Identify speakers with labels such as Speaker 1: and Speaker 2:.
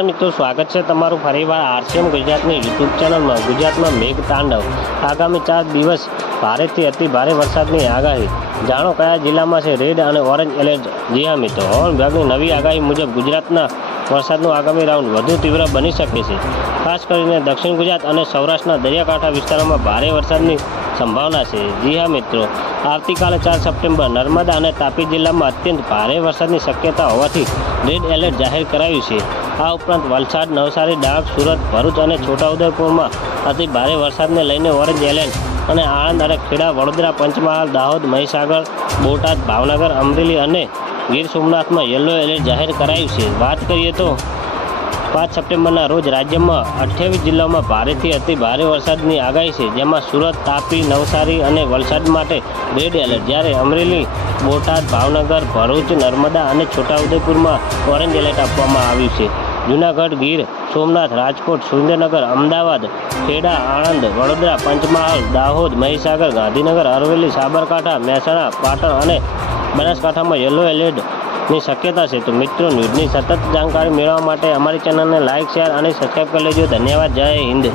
Speaker 1: મિત્રો, સ્વાગત છે તમારું ફરીવાર આરસીએમ ગુજરાતની યુટ્યુબ ચેનલમાં. ગુજરાતમાં મેઘ તાંડવ આગામી ચાર દિવસ ભારેથી અતિ ભારે વરસાદની આગાહી. જાણો કયા જિલ્લામાં છે રેડ અને ઓરેન્જ એલર્ટ? જી હા મિત્રો, હવામાન વિભાગની નવી આગાહી મુજબ ગુજરાતના વરસાદનું આગામી રાઉન્ડ વધુ તીવ્ર બની શકે છે. ખાસ કરીને દક્ષિણ ગુજરાત અને સૌરાષ્ટ્રના દરિયાકાંઠા વિસ્તારોમાં ભારે વરસાદની સંભાવના છે. જી હા મિત્રો, આવતીકાલે ચાર સપ્ટેમ્બર નર્મદા અને તાપી જિલ્લામાં અત્યંત ભારે વરસાદની શક્યતા હોવાથી રેડ એલર્ટ જાહેર કરાયું છે. આ ઉપરાંત વલસાડ, નવસારી, ડાંગ, સુરત, ભરૂચ અને છોટાઉદેપુરમાં અતિ ભારે વરસાદને લઈને ઓરેન્જ એલર્ટ અને આણંદ અને ખેડા, વડોદરા, પંચમહાલ, દાહોદ, મહીસાગર, બોટાદ, ભાવનગર, અમરેલી અને ગીર સોમનાથમાં યલો એલર્ટ જાહેર કરાયું છે. વાત કરીએ તો પાંચ સપ્ટેમ્બરના રોજ રાજ્યમાં અઠ્યાવીસ જિલ્લાઓમાં ભારેથી અતિ ભારે વરસાદની આગાહી છે, જેમાં સુરત, તાપી, નવસારી અને વલસાડ માટે રેડ એલર્ટ જ્યારે અમરેલી, બોટાદ, ભાવનગર, ભરૂચ, નર્મદા અને છોટાઉદેપુરમાં ઓરેન્જ એલર્ટ આપવામાં આવ્યું છે. જૂનાગઢ ગીર, સોમનાથ રાજકોટ, સુરેન્દ્રનગર, અમદાવાદ, ખેડા, આણંદ, વડોદરા, પંચમહાલ, દાહોદ, મહીસાગર, ગાંધીનગર, અરવલ્લી, સાબરકાંઠા, મહેસાણા, પાટણ અને બનાસકાંઠામાં યલો એલર્ટની શક્યતા છે. તો મિત્રો, ન્યૂઝની સતત જાણકારી મેળવવા માટે અમારી ચેનલને લાઇક શેર અને સબસ્ક્રાઈબ કરી લેજો. ધન્યવાદ. જય હિન્દ.